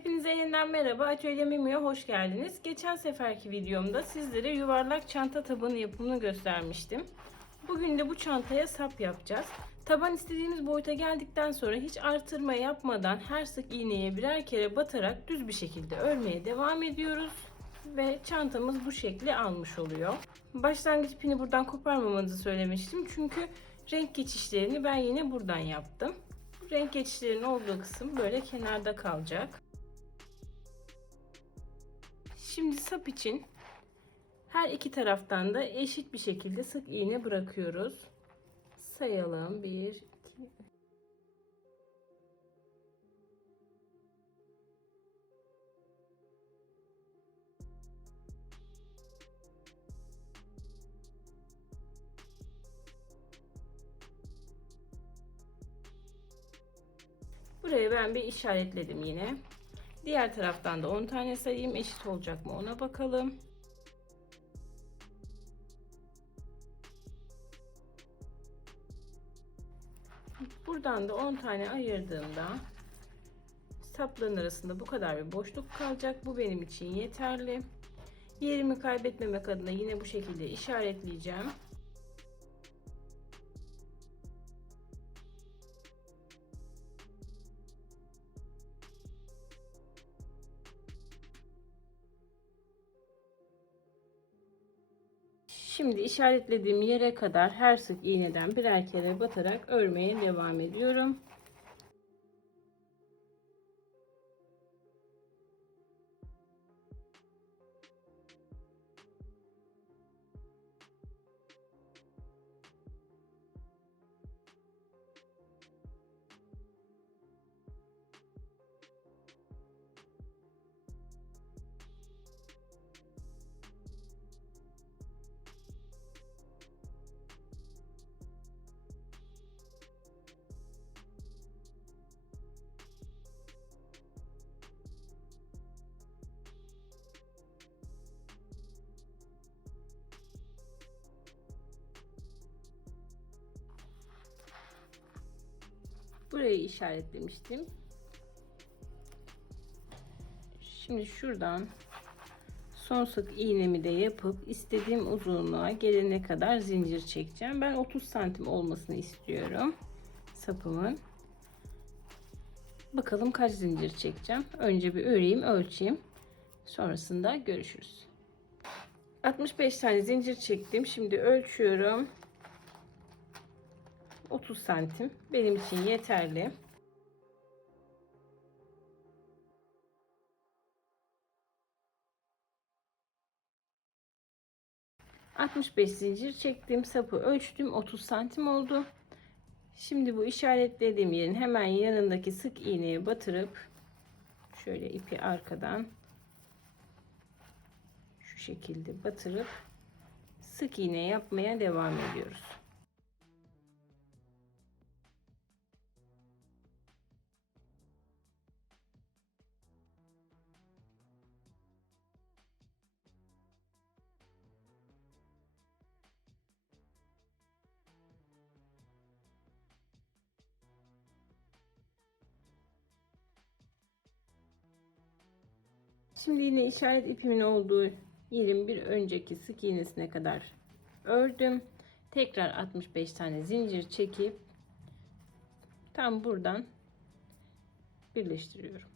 Hepinize yeniden merhaba. Atölye Mimo'ya hoş geldiniz. Geçen seferki videomda sizlere yuvarlak çanta tabanı yapımını göstermiştim. Bugün de bu çantaya sap yapacağız. Taban istediğimiz boyuta geldikten sonra hiç artırma yapmadan her sık iğneye birer kere batarak düz bir şekilde örmeye devam ediyoruz. Ve çantamız bu şekli almış oluyor. Başlangıç ipini buradan koparmamanızı söylemiştim. Çünkü renk geçişlerini ben yine buradan yaptım. Renk geçişlerinin olduğu kısım böyle kenarda kalacak. Şimdi sap için her iki taraftan da eşit bir şekilde sık iğne bırakıyoruz. Sayalım. 1 2 Buraya ben bir işaretledim yine. Diğer taraftan da 10 tane sayayım. Eşit olacak mı ona bakalım. Buradan da 10 tane ayırdığımda sapların arasında bu kadar bir boşluk kalacak. Bu benim için yeterli. Yerimi kaybetmemek adına yine bu şekilde işaretleyeceğim. Şimdi işaretlediğim yere kadar her sık iğneden birer kere batarak örmeye devam ediyorum. Burayı işaretlemiştim. Şimdi şuradan son sık iğnemi de yapıp istediğim uzunluğa gelene kadar zincir çekeceğim. Ben 30 santim olmasını istiyorum sapımın. Bakalım kaç zincir çekeceğim. Önce bir öreyim, ölçeyim. Sonrasında görüşürüz. 65 tane zincir çektim. Şimdi ölçüyorum. 30 santim benim için yeterli. ...65 zincir çektim. Sapı ölçtüm. 30 santim oldu. Şimdi bu işaretlediğim yerin hemen yanındaki sık iğneye batırıp... ...şöyle ipi arkadan... ...şu şekilde batırıp... ...sık iğne yapmaya devam ediyoruz. Şimdi yine işaret ipimin olduğu yerin bir önceki sık iğnesine kadar ördüm. Tekrar 65 tane zincir çekip tam buradan birleştiriyorum.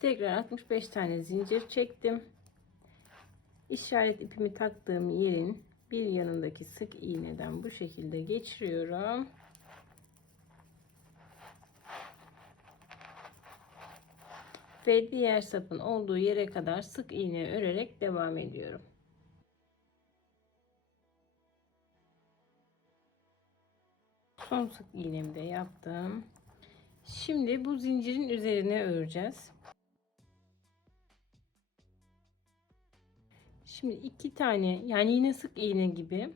Tekrar 65 tane zincir çektim. İşaret ipimi taktığım yerin bir yanındaki sık iğneden bu şekilde geçiriyorum. Ve diğer sapın olduğu yere kadar sık iğne örerek devam ediyorum. Son sık iğnemi de yaptım. Şimdi bu zincirin üzerine öreceğiz. Şimdi iki tane yani yine sık iğne gibi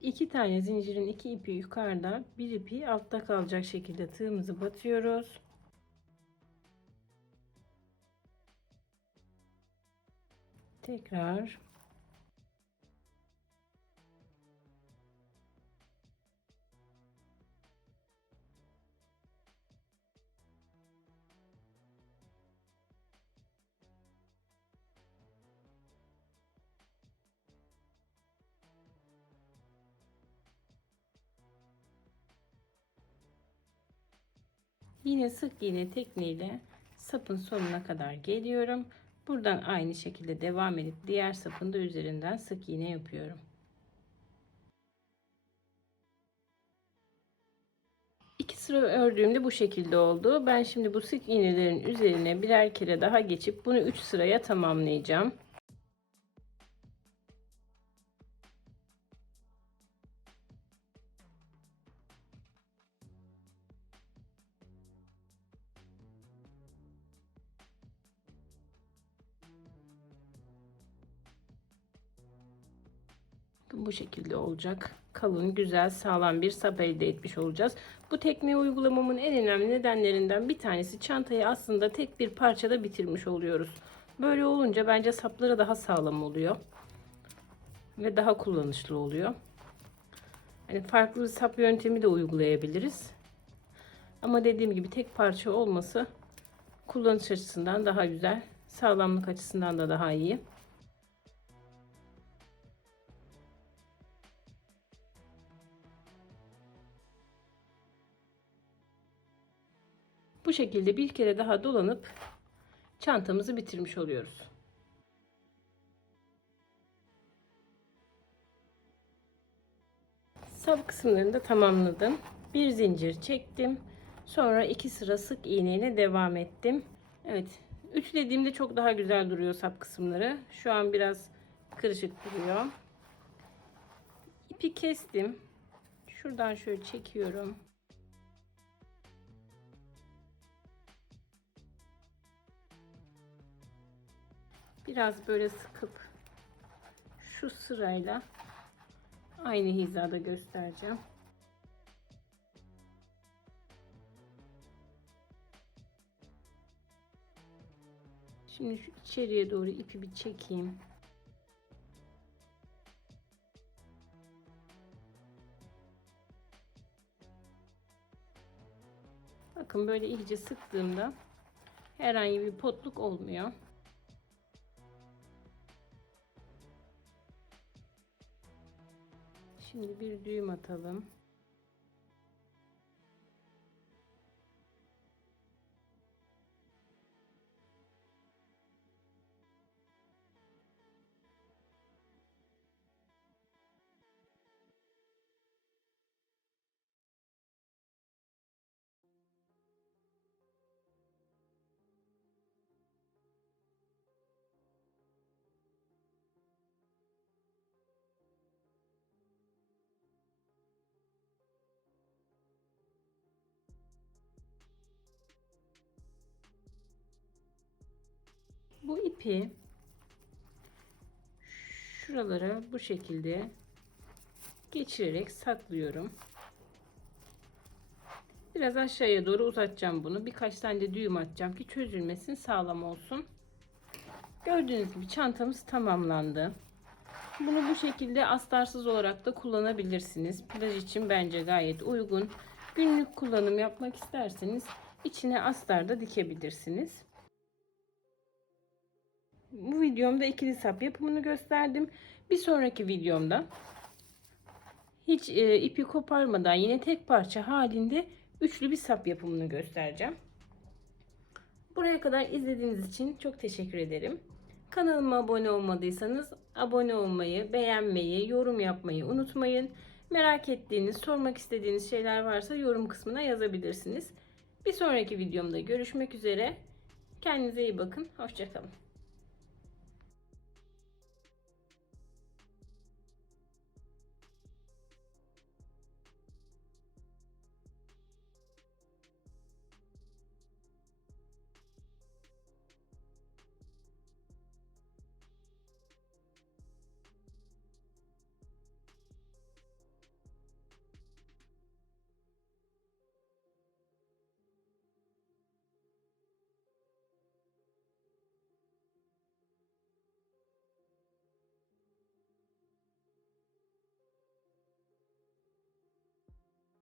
iki tane zincirin iki ipi yukarıda bir ipi altta kalacak şekilde tığımızı batıyoruz. Tekrar Yine sık iğne tekniğiyle sapın sonuna kadar geliyorum. Buradan aynı şekilde devam edip diğer sapın da üzerinden sık iğne yapıyorum. İki sıra ördüğümde bu şekilde oldu. Ben şimdi bu sık iğnelerin üzerine birer kere daha geçip bunu 3 sıraya tamamlayacağım. Bu şekilde olacak. Kalın, güzel, sağlam bir sap elde etmiş olacağız. Bu tekniği uygulamamın en önemli nedenlerinden bir tanesi çantayı aslında tek bir parçada bitirmiş oluyoruz. Böyle olunca bence sapları daha sağlam oluyor. Ve daha kullanışlı oluyor. Hani farklı bir sap yöntemi de uygulayabiliriz. Ama dediğim gibi tek parça olması kullanış açısından daha güzel. Sağlamlık açısından da daha iyi. Bu şekilde bir kere daha dolanıp çantamızı bitirmiş oluyoruz. Sap kısımlarını da tamamladım. Bir zincir çektim. Sonra iki sıra sık iğneyle devam ettim. Evet. Üçlediğimde çok daha güzel duruyor sap kısımları. Şu an biraz kırışık duruyor. İpi kestim. Şuradan şöyle çekiyorum. Biraz böyle sıkıp şu sırayla aynı hizada göstereceğim. Şimdi şu içeriye doğru ipi bir çekeyim. Bakın böyle iyice sıktığımda herhangi bir potluk olmuyor. Şimdi bir düğüm atalım. Bu ipi şuralara bu şekilde geçirerek saklıyorum. Biraz aşağıya doğru uzatacağım bunu. Birkaç tane de düğüm atacağım ki çözülmesin, sağlam olsun. Gördüğünüz gibi çantamız tamamlandı. Bunu bu şekilde astarsız olarak da kullanabilirsiniz. Plaj için bence gayet uygun. Günlük kullanım yapmak isterseniz içine astar da dikebilirsiniz. Bu videomda ikili sap yapımını gösterdim. Bir sonraki videomda hiç e, ipi koparmadan yine tek parça halinde üçlü bir sap yapımını göstereceğim. Buraya kadar izlediğiniz için çok teşekkür ederim. Kanalıma abone olmadıysanız abone olmayı, beğenmeyi, yorum yapmayı unutmayın. Merak ettiğiniz, sormak istediğiniz şeyler varsa yorum kısmına yazabilirsiniz. Bir sonraki videomda görüşmek üzere. Kendinize iyi bakın. Hoşçakalın.